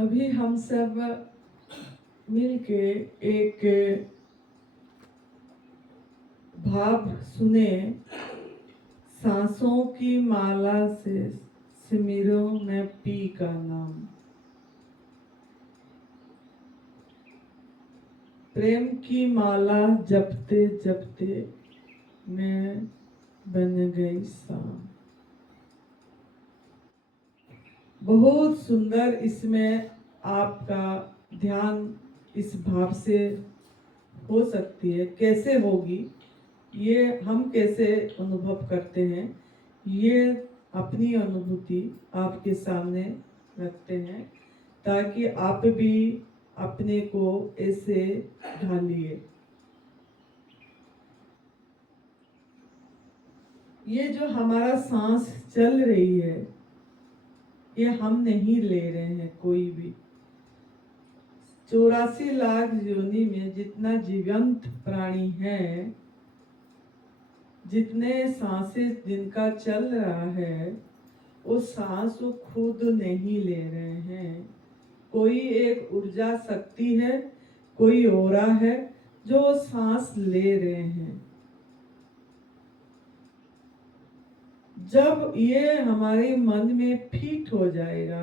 अभी हम सब मिलके एक भाव सुने। सांसों की माला से सिमरो मैं पी का नाम। प्रेम की माला जपते जपते मैं बन गई शाम। बहुत सुंदर। इसमें आपका ध्यान इस भाव से हो सकती है। कैसे होगी ये हम कैसे अनुभव करते हैं, ये अपनी अनुभूति आपके सामने रखते हैं ताकि आप भी अपने को ऐसे ढालिए। ये जो हमारा सांस चल रही है ये हम नहीं ले रहे हैं कोई भी। 84 लाख योनि में जितना जीवंत प्राणी है, जितने सांसें जिनका चल रहा है, वो सांस वो खुद नहीं ले रहे हैं। कोई एक ऊर्जा शक्ति है, कोई ओरा है जो सांस ले रहे हैं। जब ये हमारे मन में फिट हो जाएगा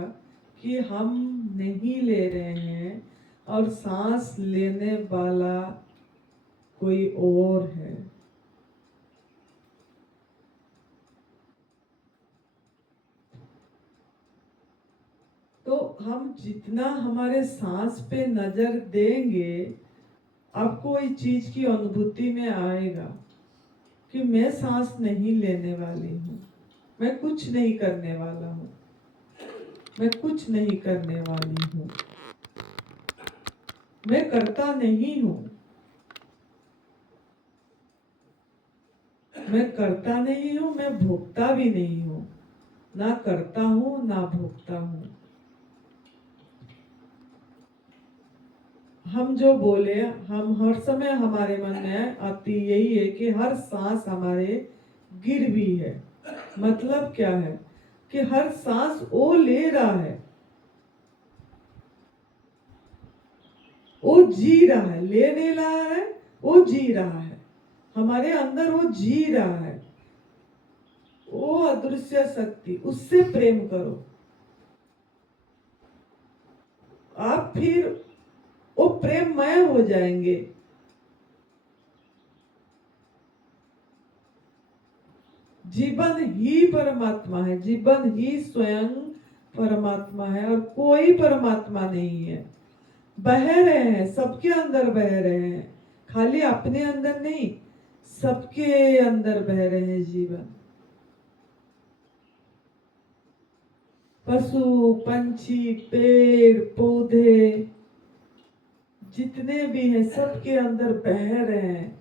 कि हम नहीं ले रहे हैं और सांस लेने वाला कोई और है, तो हम जितना हमारे सांस पे नजर देंगे, आपको इस चीज की अनुभूति में आएगा कि मैं सांस नहीं लेने वाली हूँ, मैं कुछ नहीं करने वाला हूँ, मैं कुछ नहीं करने वाली हूँ, मैं करता नहीं हूँ, मैं करता नहीं हूँ, मैं भोगता भी नहीं हूँ। ना करता हूँ ना भोगता हूँ। हम जो बोले, हम हर समय हमारे मन में आती यही है कि हर सांस हमारे गिरवी है। मतलब क्या है कि हर सांस वो ले रहा है, वो जी रहा है, ले नहीं रहा है, वो जी रहा है। हमारे अंदर वो जी रहा है। वो अदृश्य शक्ति, उससे प्रेम करो। आप फिर वो प्रेममय हो जाएंगे। जीवन ही परमात्मा है, जीवन ही स्वयं परमात्मा है और कोई परमात्मा नहीं है। बह रहे हैं, सबके अंदर बह रहे हैं, खाली अपने अंदर नहीं, सबके अंदर बह रहे हैं जीवन। पशु पंछी पेड़ पौधे जितने भी हैं सबके अंदर बह रहे हैं।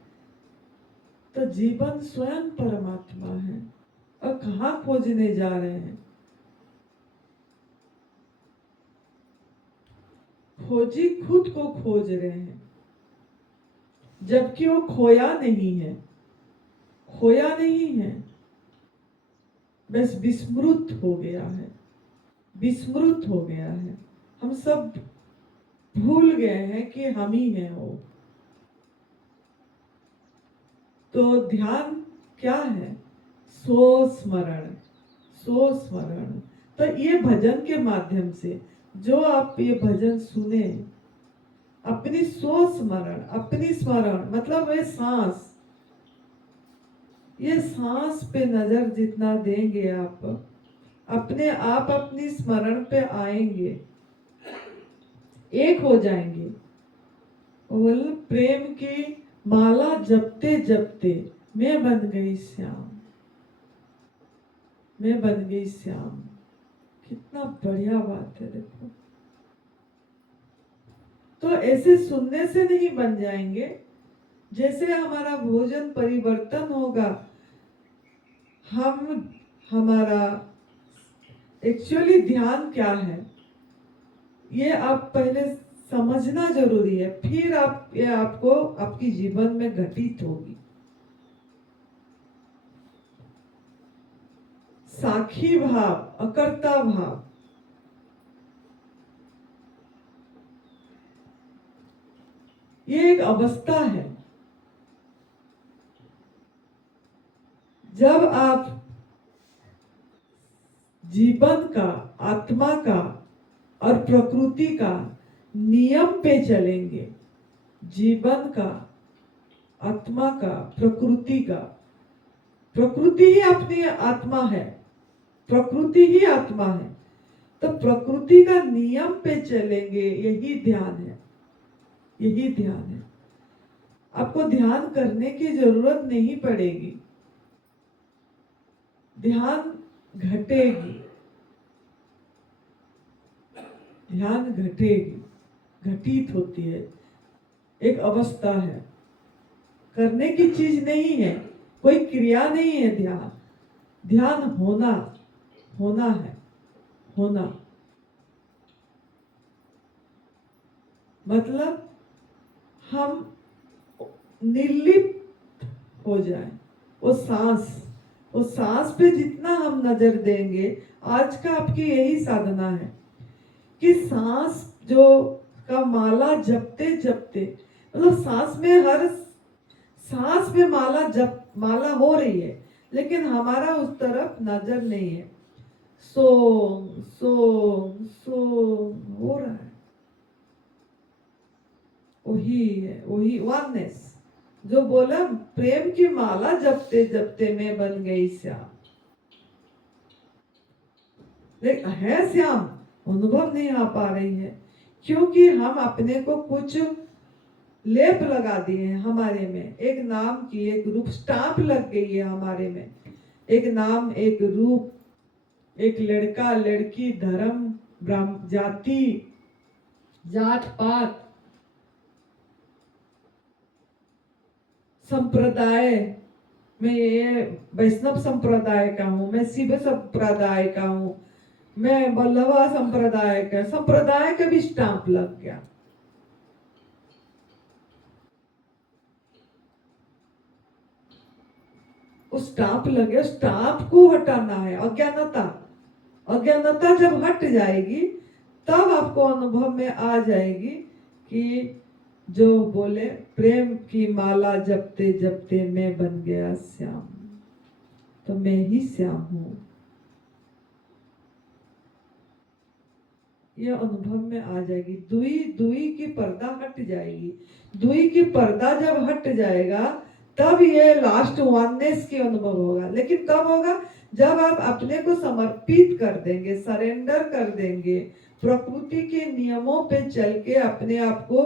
तो जीवन स्वयं परमात्मा है। और कहाँ खोजने जा रहे हैं? खोजी खुद को खोज रहे हैं, जबकि वो खोया नहीं है। खोया नहीं है, बस विस्मृत हो गया है, विस्मृत हो गया है। हम सब भूल गए हैं कि हम ही हैं वो। तो ध्यान क्या है? सो स्मरण, सो स्मरण। तो ये भजन के माध्यम से जो आप ये भजन सुने, अपनी सो स्मरण, अपनी स्मरण मतलब ये सांस, ये सांस पे नजर जितना देंगे आप, अपने आप अपनी स्मरण पे आएंगे, एक हो जाएंगे। बोल प्रेम की माला जपते जपते मैं बन गई श्याम, मैं बन गई श्याम। कितना बढ़िया बात है। देखो, तो ऐसे सुनने से नहीं बन जाएंगे। जैसे हमारा भोजन परिवर्तन होगा, हम हमारा एक्चुअली ध्यान क्या है ये आप पहले समझना जरूरी है, फिर आप ये आपको आपकी जीवन में घटित होगी। साखी भाव, अकर्ता भाव, ये एक अवस्था है। जब आप जीवन का, आत्मा का और प्रकृति का नियम पे चलेंगे, जीवन का, आत्मा का, प्रकृति का, प्रकृति ही अपनी आत्मा है, प्रकृति ही आत्मा है, तो प्रकृति का नियम पे चलेंगे, यही ध्यान है, यही ध्यान है। आपको ध्यान करने की जरूरत नहीं पड़ेगी, ध्यान घटेगी, ध्यान घटेगी, घटित होती है, एक अवस्था है, करने की चीज नहीं है, कोई क्रिया नहीं है। ध्यान, ध्यान होना, होना है, होना मतलब हम निर्लिप्त हो जाए। वो सांस पे जितना हम नजर देंगे, आज का आपकी यही साधना है कि सांस जो का माला जपते जपते, मतलब सांस में, हर सांस में माला हो रही है, लेकिन हमारा उस तरफ नजर नहीं है। सो सो सो हो रहा है, वही है, वही वननेस जो बोला, प्रेम की माला जपते जपते मैं बन गई श्याम। देख है श्याम, अनुभव नहीं आ पा रही है, क्योंकि हम अपने को कुछ लेप लगा दिए हैं हमारे में, एक नाम की, एक रूप, स्टाम्प लग गई है हमारे में, एक नाम, एक रूप, एक लड़का लड़की, धर्म, जाति, जात पात, संप्रदाय, मैं ये वैष्णव संप्रदाय का हूँ, मैं शिव संप्रदाय का हूँ, मैं बल्लभा संप्रदाय का भी स्टाम्प लग गया। उस स्टाम्प लगे, स्टाम्प को हटाना है। अज्ञानता, अज्ञानता जब हट जाएगी तब आपको अनुभव में आ जाएगी कि जो बोले, प्रेम की माला जपते जपते मैं बन गया श्याम, तो मैं ही श्याम हूं। यह अनुभव में आ जाएगी। दुई दुई की पर्दा हट जाएगी। दुई की पर्दा जब हट जाएगा तब ये लास्ट वननेस की अनुभव होगा। लेकिन कब होगा? जब आप अपने को समर्पित कर देंगे, सरेंडर कर देंगे, प्रकृति के नियमों पे चल के अपने आप को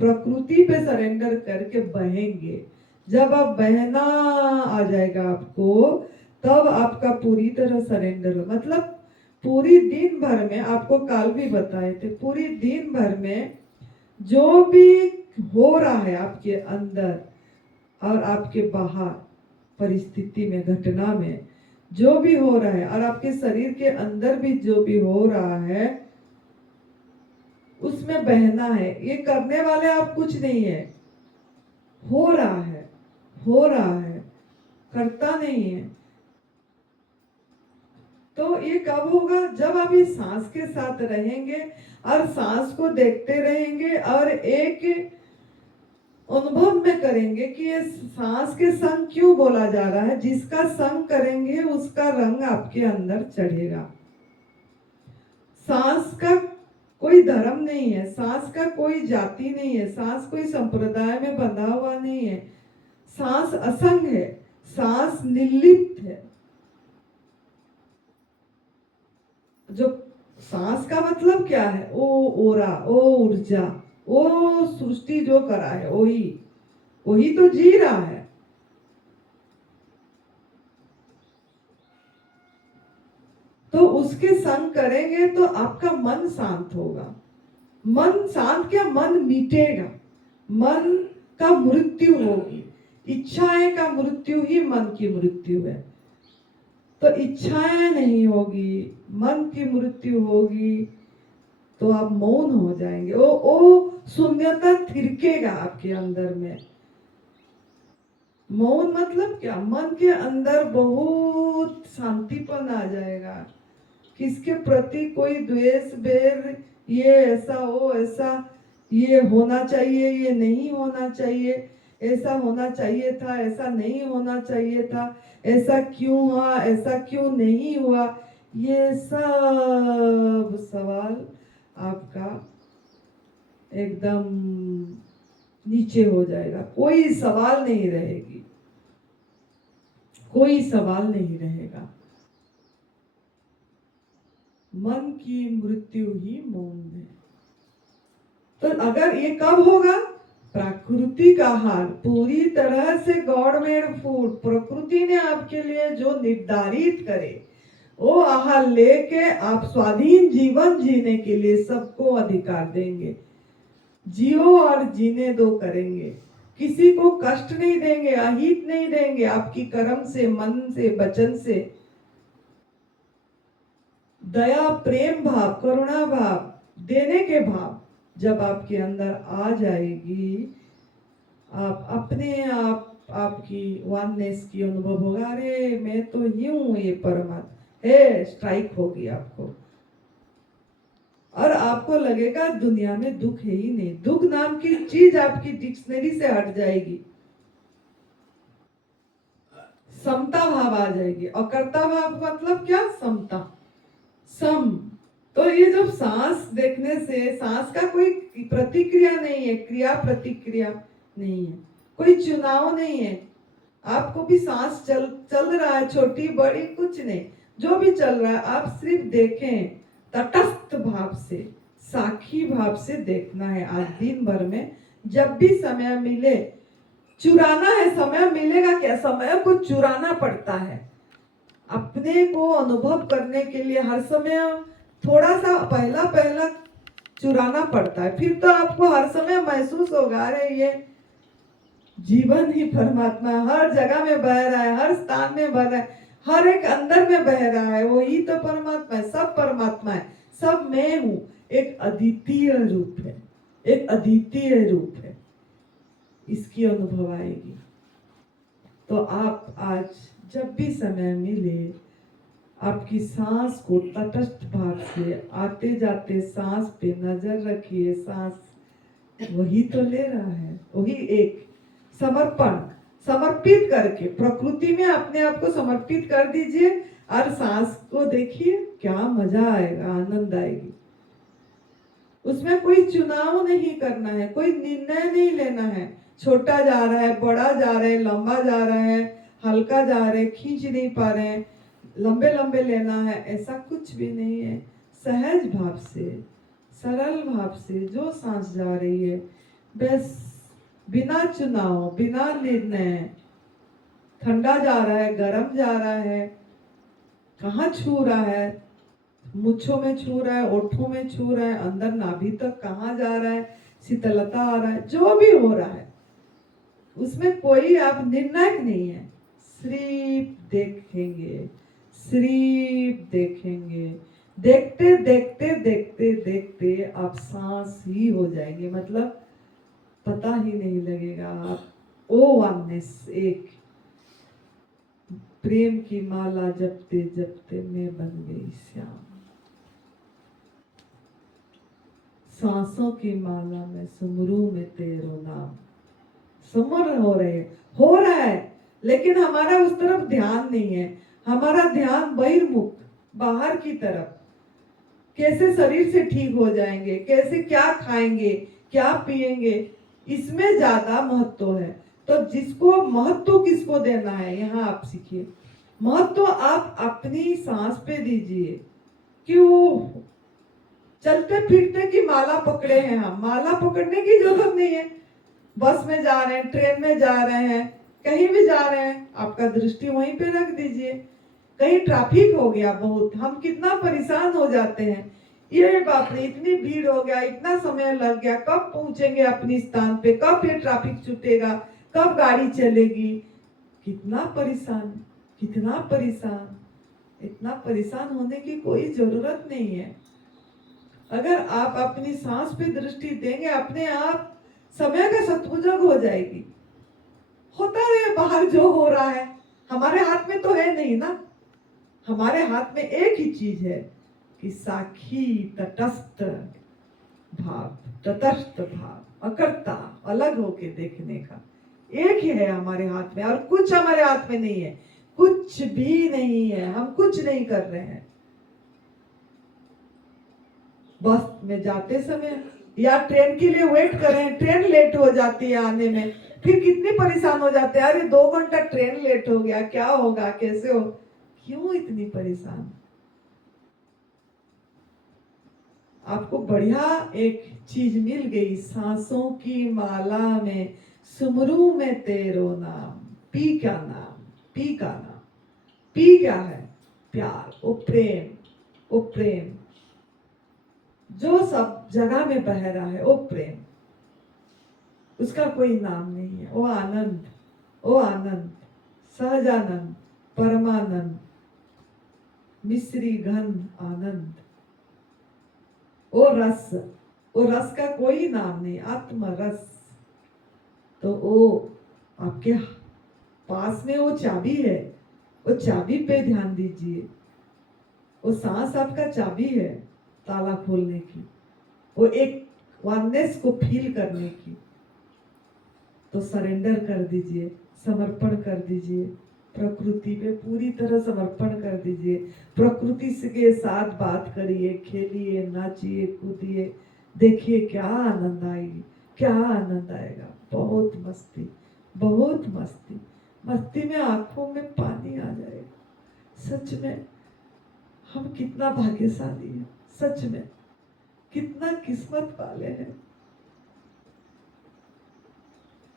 प्रकृति पे सरेंडर करके बहेंगे। जब आप बहना आ जाएगा आपको, तब आपका पूरी तरह सरेंडर हो। मतलब पूरी दिन भर में, आपको काल भी बताए थे, पूरी दिन भर में जो भी हो रहा है आपके अंदर और आपके बाहर परिस्थिति में, घटना में जो भी हो रहा है, और आपके शरीर के अंदर भी जो भी हो रहा है, उसमें बहना है। ये करने वाले आप कुछ नहीं है, हो रहा है, हो रहा है, करता नहीं है। तो ये कब होगा? जब आप ये सांस के साथ रहेंगे और सांस को देखते रहेंगे और एक अनुभव में करेंगे कि ये सांस के संग क्यों बोला जा रहा है। जिसका संग करेंगे उसका रंग आपके अंदर चढ़ेगा। सांस का कोई धर्म नहीं है, सांस का कोई जाति नहीं है, सांस कोई संप्रदाय में बंधा हुआ नहीं है। सांस असंग है, सांस निर्लिप्त है। जो सांस का मतलब क्या है? ओ ओरा, ओ ऊर्जा, वो सृष्टि जो करा है वही, वही तो जी रहा है। तो उसके संग करेंगे तो आपका मन शांत होगा। मन शांत क्या, मन मिटेगा, मन का मृत्यु होगी। इच्छाएं का मृत्यु ही मन की मृत्यु है। तो इच्छाएं नहीं होगी, मन की मृत्यु होगी, तो आप मौन हो जाएंगे। ओ शून्यता थिरकेगा आपके अंदर में। मौन मतलब क्या? मन के अंदर बहुत शांतिपन आ जाएगा। किसके प्रति कोई द्वेष, बैर, ये ऐसा वो ऐसा, ये होना चाहिए, ये नहीं होना चाहिए, ऐसा होना चाहिए था, ऐसा नहीं होना चाहिए था, ऐसा क्यों हुआ, ऐसा क्यों नहीं हुआ, ये सब सवाल आपका एकदम नीचे हो जाएगा। कोई सवाल नहीं रहेगी, कोई सवाल नहीं रहेगा। मन की मृत्यु ही मौन है। तो अगर ये कब होगा? प्राकृतिक आहार पूरी तरह से गवर्नमेंट फूड, प्रकृति ने आपके लिए जो निर्धारित करे वो आहार लेके आप स्वाधीन जीवन जीने के लिए सबको अधिकार देंगे। जियो और जीने दो करेंगे, किसी को कष्ट नहीं देंगे, अहित नहीं देंगे। आपकी कर्म से, मन से, वचन से दया, प्रेम भाव, करुणा भाव, देने के भाव जब आपके अंदर आ जाएगी, आप अपने आप आपकी वननेस की अनुभव होगा। अरे मैं तो ही हूं, ये परमात्मा है, स्ट्राइक होगी आपको। और आपको लगेगा दुनिया में दुख है ही नहीं, दुख नाम की चीज आपकी डिक्शनरी से हट जाएगी, समता भाव आ जाएगी। और कर्ता भाव मतलब क्या? समता, सम। तो ये जब सांस देखने से, सांस का कोई प्रतिक्रिया नहीं है, क्रिया प्रतिक्रिया नहीं है, कोई चुनाव नहीं है। आपको भी सांस चल रहा है, छोटी बड़ी कुछ नहीं, जो भी चल रहा है आप सिर्फ देखें, तटस्थ भाव से, साक्षी भाव से देखना है। आज दिन भर में जब भी समय मिले, चुराना है। समय मिलेगा क्या? समय को चुराना पड़ता है। अपने को अनुभव करने के लिए हर समय थोड़ा सा पहला पहला चुराना पड़ता है, फिर तो आपको हर समय महसूस होगा अरे ये जीवन ही परमात्मा हर जगह में बह रहा है, हर स्थान में बह रहा है, हर एक अंदर में बह रहा है, वो ही तो परमात्मा है। सब परमात्मा है, सब मैं हूं। एक अद्वितीय रूप है, एक अद्वितीय रूप है, इसकी अनुभव आएगी। तो आप आज जब भी समय मिले, आपकी सांस को तटस्थ भाव से आते जाते सांस पे नजर रखिए। सांस वही तो ले रहा है, वही एक समर्पण, समर्पित करके प्रकृति में अपने आप को समर्पित कर दीजिए और सांस को देखिए, क्या मजा आएगा, आनंद आएगी। उसमें कोई चुनाव नहीं करना है, कोई निर्णय नहीं लेना है। छोटा जा रहा है, बड़ा जा रहा है, लंबा जा रहा है, हल्का जा रहे हैं, खींच नहीं पा रहे हैं, लंबे लंबे लेना है, ऐसा कुछ भी नहीं है। सहज भाव से, सरल भाव से जो सांस जा रही है, बस बिना चुनाव, बिना निर्णय, ठंडा जा रहा है, गर्म जा रहा है, कहाँ छू रहा है, मुच्छों में छू रहा है, ओठों में छू रहा है, अंदर नाभि तक कहाँ जा रहा है, शीतलता आ रहा है, जो भी हो रहा है उसमें कोई आप निर्णायक नहीं है। सिर्फ देखेंगे, सिर्फ देखेंगे, देखते देखते देखते देखते आप सांस ही हो जाएंगे। मतलब पता ही नहीं लगेगा। आप ओ वननेस, एक प्रेम की माला जपते जपते मैं बन गई श्याम। सांसों की माला में सुमरू में तेरो नाम। सुमर हो रहा है, लेकिन हमारा उस तरफ ध्यान नहीं है। हमारा ध्यान बहिर्मुख, बाहर की तरफ, कैसे शरीर से ठीक हो जाएंगे, कैसे क्या खाएंगे, क्या पिएंगे, इसमें ज्यादा महत्व है। तो जिसको महत्व किसको देना है, यहाँ आप सीखिए। महत्व आप अपनी सांस पे दीजिए कि वो चलते फिरते की माला पकड़े हैं हम। माला पकड़ने की जरूरत नहीं है। बस में जा रहे हैं, ट्रेन में जा रहे हैं, कहीं भी जा रहे हैं, आपका दृष्टि वहीं पे रख दीजिए। कहीं ट्रैफिक हो गया बहुत, हम कितना परेशान हो जाते हैं, ये बाप रे इतनी भीड़ हो गया, इतना समय लग गया, कब पहुंचेंगे अपनी स्थान पे, कब ये ट्रैफिक छूटेगा, कब गाड़ी चलेगी। कितना परेशान, कितना परेशान। इतना परेशान होने की कोई जरूरत नहीं है। अगर आप अपनी सांस पे दृष्टि देंगे, अपने आप समय का सदुपयोग हो जाएगी। होता है बाहर जो हो रहा है, हमारे हाथ में तो है नहीं ना। हमारे हाथ में एक ही चीज है कि साक्षी तटस्थ भाव। तटस्थ भाव, अकर्ता, अलग होके देखने का। एक ही है हमारे हाथ में, और कुछ हमारे हाथ में नहीं है, कुछ भी नहीं है, हम कुछ नहीं कर रहे हैं। बस में जाते समय या ट्रेन के लिए वेट करें, ट्रेन लेट हो जाती है आने में, फिर कितने परेशान हो जाते हैं, अरे 2 घंटा ट्रेन लेट हो गया, क्या होगा, कैसे हो, क्यों इतनी परेशान। आपको बढ़िया एक चीज मिल गई, सांसों की माला में सुमरू में तेरो नाम। पी क्या नाम, पी का नाम, पी क्या है, प्यार, वो प्रेम, वो प्रेम जो सब जगह में बह रहा है, वो प्रेम, उसका कोई नाम नहीं है। वो आनंद, वो आनंद, सहजानंद, परमानंद, मिश्री घन आनंद, वो रस का कोई नाम नहीं, आत्म रस। तो वो आपके पास में वो चाबी है, वो चाबी पे ध्यान दीजिए। वो सांस आपका चाबी है ताला खोलने की, वो एक वननेस को फील करने की। तो सरेंडर कर दीजिए, समर्पण कर दीजिए, प्रकृति पे पूरी तरह समर्पण कर दीजिए। प्रकृति के साथ बात करिए, खेलिए, नाचिए, कूदिए, देखिए क्या आनंद आएगी, क्या आनंद आएगा। बहुत मस्ती, बहुत मस्ती, मस्ती में आंखों में पानी आ जाएगा। सच में हम कितना भाग्यशाली हैं, सच में कितना किस्मत वाले हैं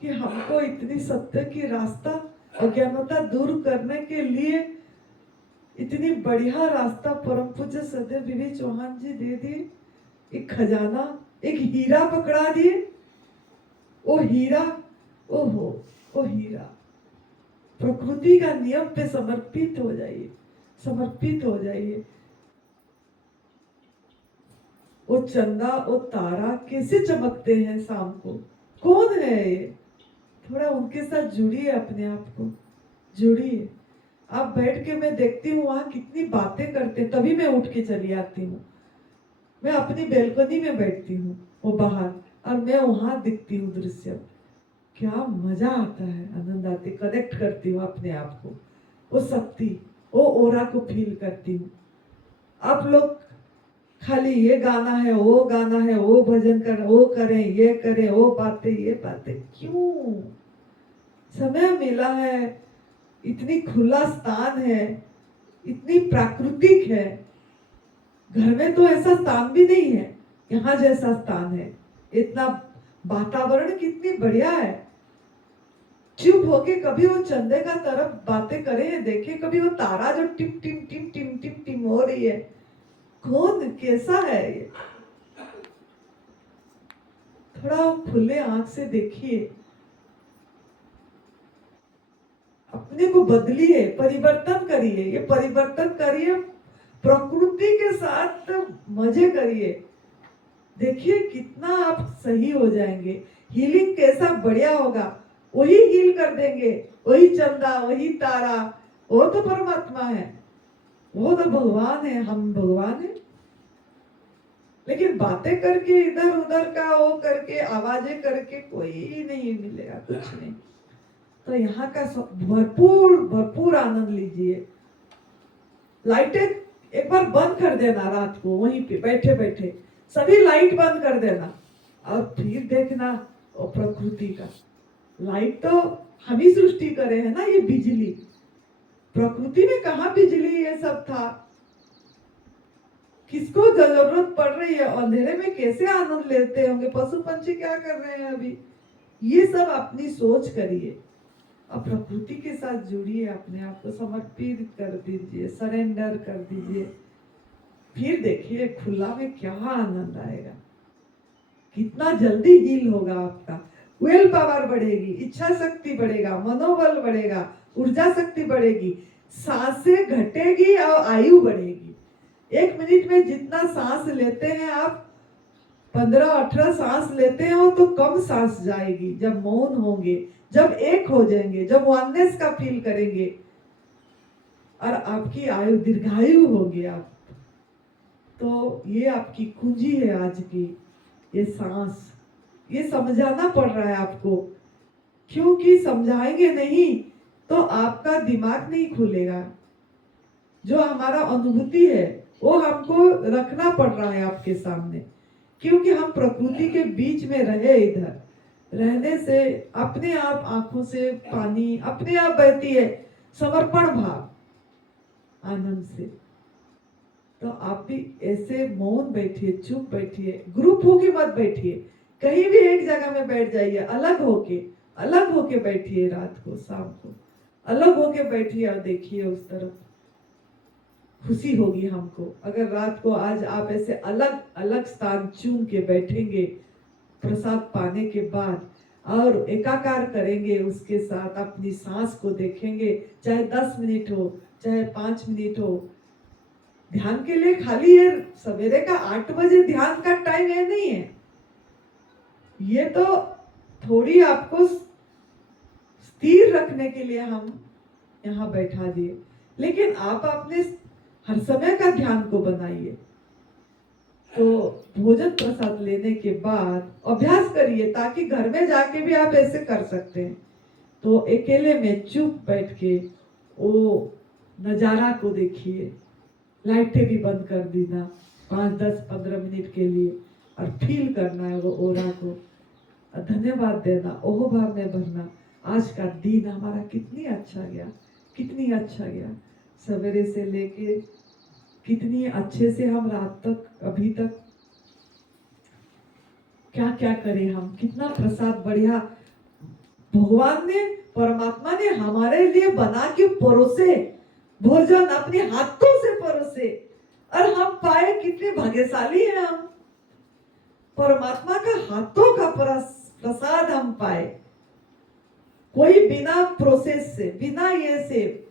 कि हमको इतनी सत्य की रास्ता, अज्ञानता दूर करने के लिए इतनी बढ़िया रास्ता परम पूज्य सदैव विवेक चौहान जी दे दिए। एक खजाना, एक हीरा पकड़ा दिए। वो हीरा, ओहो, वो हीरा, प्रकृति का नियम पे समर्पित हो जाइए, समर्पित हो जाइए। वो चंदा, वो तारा कैसे चमकते हैं शाम को, कौन है ये, थोड़ा उनके साथ जुड़िए, अपने आप को जुड़िए। आप बैठ के, मैं देखती हूँ वहां कितनी बातें करते, तभी मैं उठ के चली आती हूँ। मैं अपनी बेलकनी में बैठती हूँ, वो बाहर, और मैं वहां दिखती हूँ दृश्य, क्या मजा आता है, आनंद आती, कनेक्ट करती हूँ अपने आप को, वो शक्ति, वो ओरा को फील करती हूँ। आप लोग खाली ये गाना है, वो गाना है, वो भजन कर, वो करें, ये करें, वो बातें, ये बातें, क्यों। समय मिला है, इतनी खुला स्थान है, इतनी प्राकृतिक है। घर में तो ऐसा स्थान भी नहीं है, यहाँ जैसा स्थान है। इतना वातावरण कितनी बढ़िया है। चुप होके कभी वो चंदे का तरफ बातें करें, देखे कभी वो तारा जो टिम टिम टिम टिम टिम टिम हो रही है, कौन, कैसा है ये। थोड़ा खुले आंख से देखिए, अपने को बदलिए, परिवर्तन करिए, ये परिवर्तन करिए, प्रकृति के साथ मजे करिए, देखिए कितना आप सही हो जाएंगे। हीलिंग कैसा बढ़िया होगा, वही हील कर देंगे, वही चंदा, वही तारा, वो तो परमात्मा है, वो तो भगवान है, हम भगवान है। लेकिन बातें करके, इधर उधर का वो करके, आवाजें करके कोई नहीं मिलेगा, कुछ नहीं। तो यहाँ का भरपूर भरपूर आनंद लीजिए। लाइटें एक बार बंद कर देना, रात को वहीं पे बैठे बैठे सभी लाइट बंद कर देना, और फिर देखना वो प्रकृति का। लाइट तो हम ही सृष्टि करे हैं ना, ये बिजली, प्रकृति में कहाँ बिजली ये सब था। किसको जरूरत पड़ रही है, अंधेरे में कैसे आनंद लेते होंगे, पशु पंछी क्या कर रहे हैं अभी। ये सब अपनी सोच करिए, अब प्रकृति के साथ जुड़िए, अपने आप को समर्पित कर दीजिए, सरेंडर कर दीजिए, फिर देखिए खुला में क्या आनंद आएगा, कितना जल्दी हील होगा आपका। विल पावर बढ़ेगी, इच्छा शक्ति बढ़ेगा, मनोबल बढ़ेगा, ऊर्जा शक्ति बढ़ेगी, सांसें घटेगी और आयु बढ़ेगी। 1 मिनट में जितना सांस लेते हैं आप, 15-18 सांस लेते हो, तो कम सांस जाएगी जब मौन होंगे, जब एक हो जाएंगे, जब वननेस का फील करेंगे, और आपकी आयु दीर्घायु होगी आप। तो ये आपकी कुंजी है आज की, ये सांस, ये समझाना पड़ रहा है आपको, क्योंकि समझाएंगे नहीं तो आपका दिमाग नहीं खुलेगा। जो हमारा अनुभूति है वो हमको रखना पड़ रहा है आपके सामने, क्योंकि हम प्रकृति के बीच में रहे। इधर रहने से अपने आप आंखों से पानी अपने आप बहती है, समर्पण भाव, आनंद से। तो आप भी ऐसे मौन बैठिए, चुप बैठिए, ग्रुप होके मत बैठिए, कहीं भी एक जगह में बैठ जाइए, अलग होके बैठिए, रात को शाम को अलग होके बैठिए और देखिए उस तरफ। खुशी होगी हमको अगर रात को आज आप ऐसे अलग अलग स्थान चुन के बैठेंगे प्रसाद पाने के बाद, और एकाकार करेंगे उसके साथ, अपनी सांस को देखेंगे, चाहे 10 मिनट हो चाहे 5 मिनट हो। ध्यान के लिए खाली ये सवेरे का 8 बजे ध्यान का टाइम है नहीं है, ये तो थोड़ी आपको स्थिर रखने के लिए हम यहाँ बैठा दिए, लेकिन आप अपने हर समय का ध्यान को बनाइए। तो भोजन प्रसाद लेने के बाद अभ्यास करिए, ताकि घर में जाके भी आप ऐसे कर सकते हैं। तो अकेले में चुप बैठ के वो नजारा को देखिए, लाइटें भी बंद कर देना 5, 10, 15 मिनट के लिए, और फील करना है वो ओरा को, धन्यवाद देना, ओह भाव में भरना। आज का दिन हमारा कितनी अच्छा गया, कितनी अच्छा गया, सवेरे से लेके कितनी अच्छे से हम रात तक अभी तक क्या क्या करे, हम कितना प्रसाद बढ़िया भगवान ने, परमात्मा ने हमारे लिए बना के परोसे, भोजन अपने हाथों से परोसे, और हम पाए, कितने भाग्यशाली हैं हम, परमात्मा का हाथों का प्रसाद हम पाए, कोई बिना प्रोसेस से, बिना ये से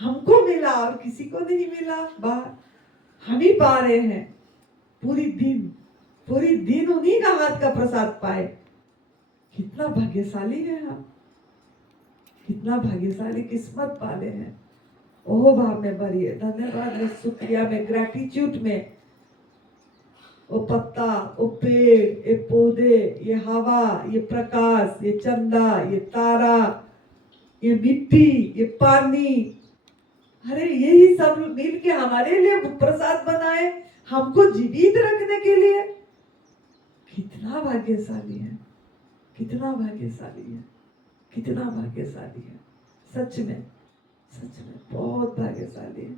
हमको मिला और किसी को नहीं मिला। बाहर हम ही पा रहे हैं, पूरी दिन उन्हीं का हाथ का प्रसाद पाए। कितना भाग्यशाली है हम, कितना भाग्यशाली, किस्मत वाले हैं। ओह भाव में भरिए, धन्यवाद में, शुक्रिया में, ग्रेटिट्यूड में। वो पत्ता, वो पेड़, ये पौधे, ये हवा, ये प्रकाश, ये चंदा, ये तारा, ये मिट्टी, ये पानी, अरे यही सब मिल के हमारे लिए प्रसाद बनाए, हमको जीवित रखने के लिए। कितना भाग्यशाली है, कितना भाग्यशाली है, कितना भाग्यशाली है, सच में बहुत भाग्यशाली है,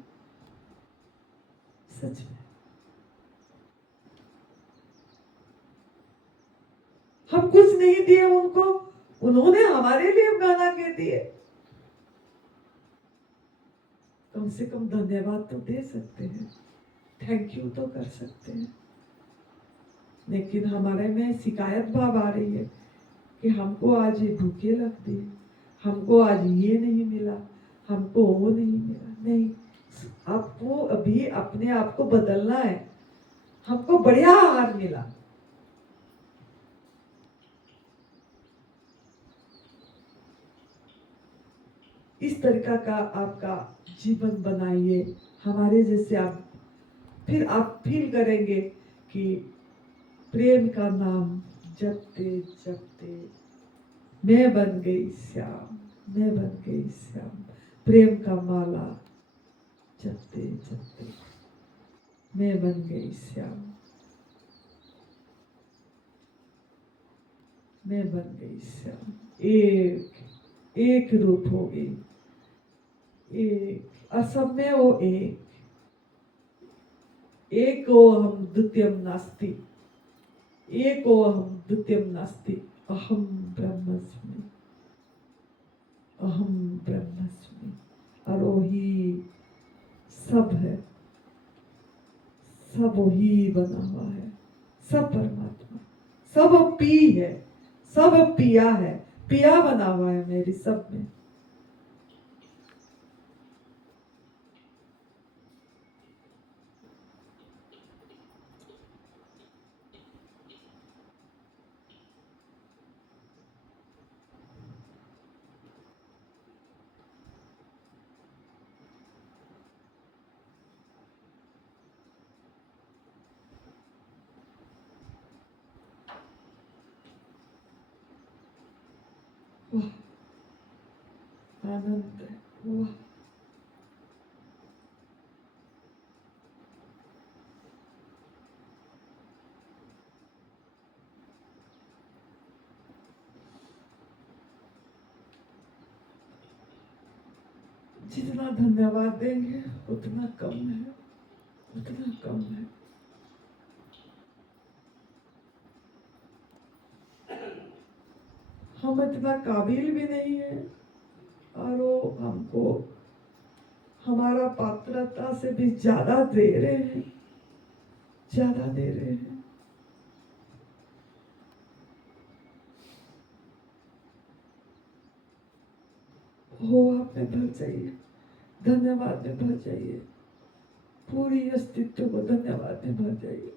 सच में। हम कुछ नहीं दिए उनको, उन्होंने हमारे लिए बना के दिए। कम से कम धन्यवाद तो दे सकते हैं, थैंक यू तो कर सकते हैं। लेकिन हमारे में शिकायत भाव आ रही है कि हमको आज ये भूखे लग दिए, हमको आज ये नहीं मिला, हमको वो नहीं मिला। नहीं, आपको अभी अपने आप को बदलना है। हमको बढ़िया आहार मिला, इस तरीका का आपका जीवन बनाइए, हमारे जैसे आप। फिर आप फील करेंगे कि प्रेम का नाम जपते जपते मैं बन गई श्याम, मैं बन गई श्याम। प्रेम का माला जपते जपते मैं बन गई श्याम, मैं बन गई श्याम। एक रूप हो गई, एक असम में वो एक हम द्वितीयम नास्ति, एक हम द्वितीयम नास्ति, अहम ब्रह्मस्मि, अहम ब्रह्मस्मि। और वही सब है, सब वही बना हुआ है, सब परमात्मा, सब पी है, सब पिया है, पिया बना हुआ है मेरी सब में। आनंद है। वाह, जितना धन्यवाद देंगे उतना कम है, उतना कम है। हम इतना काबिल भी नहीं है और वो हमको हमारा पात्रता से भी ज्यादा दे रहे हैं, ज्यादा दे रहे हैं। हो आप में भर जाइए, धन्यवाद में भर जाइए, पूरी अस्तित्व को धन्यवाद में भर जाइए।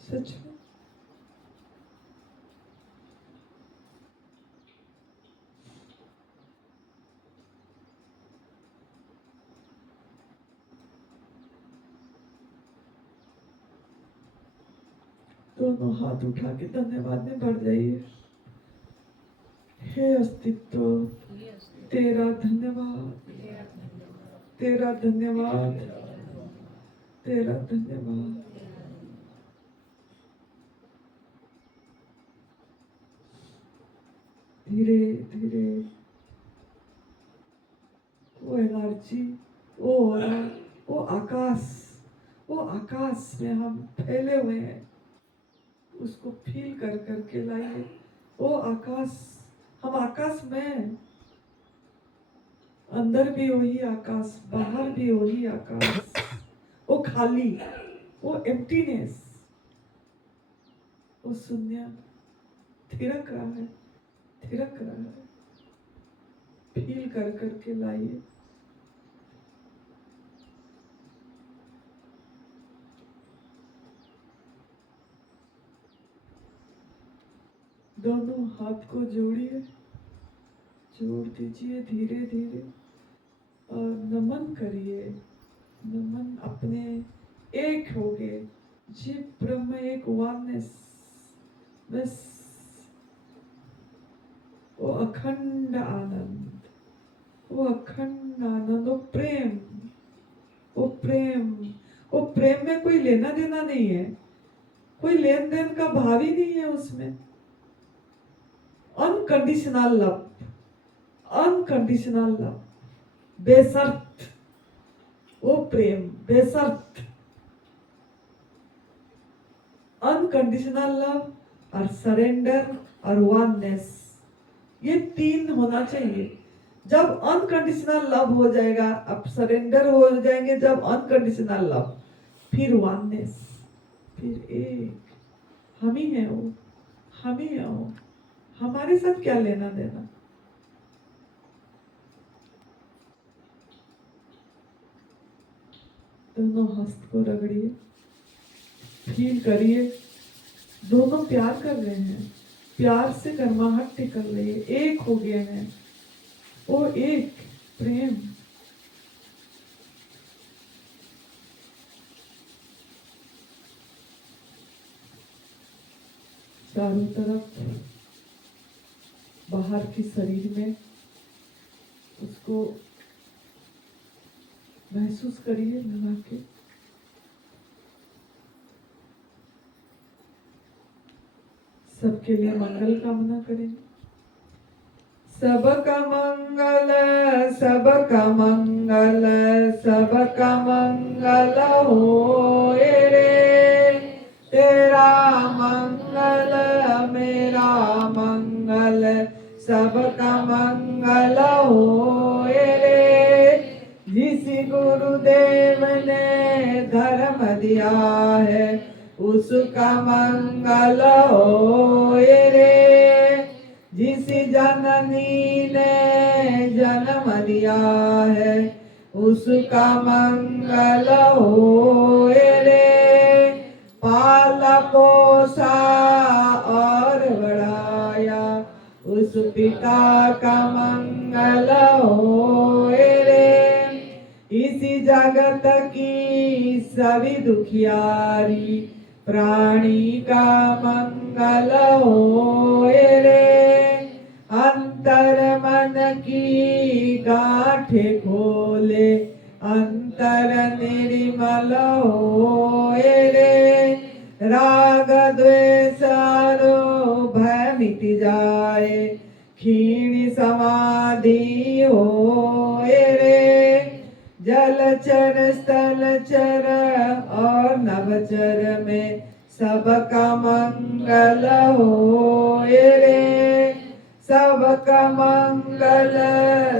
सच में दोनों हाथ उठा के धन्यवाद में भर जाइए। हे अस्तित्व, तेरा धन्यवाद, तेरा धन्यवाद, तेरा धन्यवाद। धीरे धीरे वो एनर्जी, वो ऑरा, वो आकाश में हम फैले हुए हैं, उसको फील कर करके लाइए। वो आकाश, हम आकाश में, अंदर भी वही आकाश, बाहर भी वही आकाश। वो खाली, वो एम्प्टीनेस, वो शून्य थिरक रहा है, थिरक रहा है। फील कर करके लाइए। दोनों हाथ को जोड़िए, जोड़ दीजिए धीरे धीरे और नमन करिए। नमन अपने एक हो गए, जीव ब्रह्म एक वननेस, बस वो अखंड आनंद, वो अखंड आनंद, वो प्रेम, वो प्रेम, वो प्रेम में कोई लेना देना नहीं है, कोई लेन देन का भाव ही नहीं है उसमें। अनकंडीशनल लव, अनकंडीशनल लव, बेशर्त वो प्रेम, बेशर्त अनकंडीशनल लव और सरेंडर और वननेस, ये तीन होना चाहिए। जब अनकंडीशनल लव हो जाएगा, अब सरेंडर हो जाएंगे, जब अनकंडीशनल लव, फिर वननेस, फिर एक, हम ही है वो, हम ही है वो, हमारे साथ क्या लेना देना। दोनों हस्त को रगड़िए, फील करिए, दोनों प्यार कर रहे हैं, प्यार से गर्माहट निकल रही है, एक हो गए हैं, वो एक प्रेम। चारों तरफ बाहर की शरीर में उसको महसूस करिए लगा के। सबके लिए मंगल कामना करेंगे। सबका मंगल, सबका मंगल, सबका मंगल होए रे, तेरा मंगल मेरा मंगल, सबका मंगल होए रे। जिस गुरुदेव ने धर्म दिया है उसका मंगल होए रे। जिस जननी ने जन्म दिया है उसका मंगल होए रे। पाला पोसा और बढ़ाया उस पिता का मंगल होए रे। इसी जगत की सभी दुखियारी प्राणी का मंगल होए रे। अंतर मन की गाठे खोले, अंतर निर्मल होए रे। राग द्वेष आरोप भय मिट जाए, क्षीण समाधि होए रे। जलचर स्थलचर और नभचर में सबका मंगल होए रे। सबका मंगल,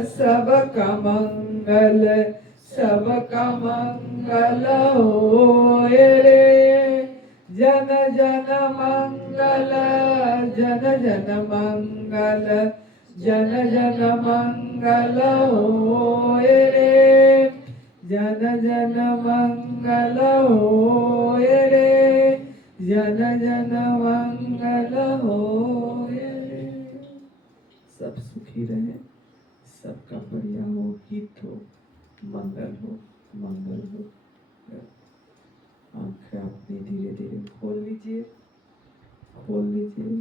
सबका मंगल, सबका मंगल होए रे। जन जन मंगल, जन जन मंगल, जन जन मंगल होए रे। जन जन मंगल होए रे, जन जन मंगल होए रे। सब सुखी रहे, सबका बढ़िया हो, हित हो, मंगल हो, मंगल हो। आंखें अपनी धीरे धीरे खोल लीजिए, खोल लीजिए।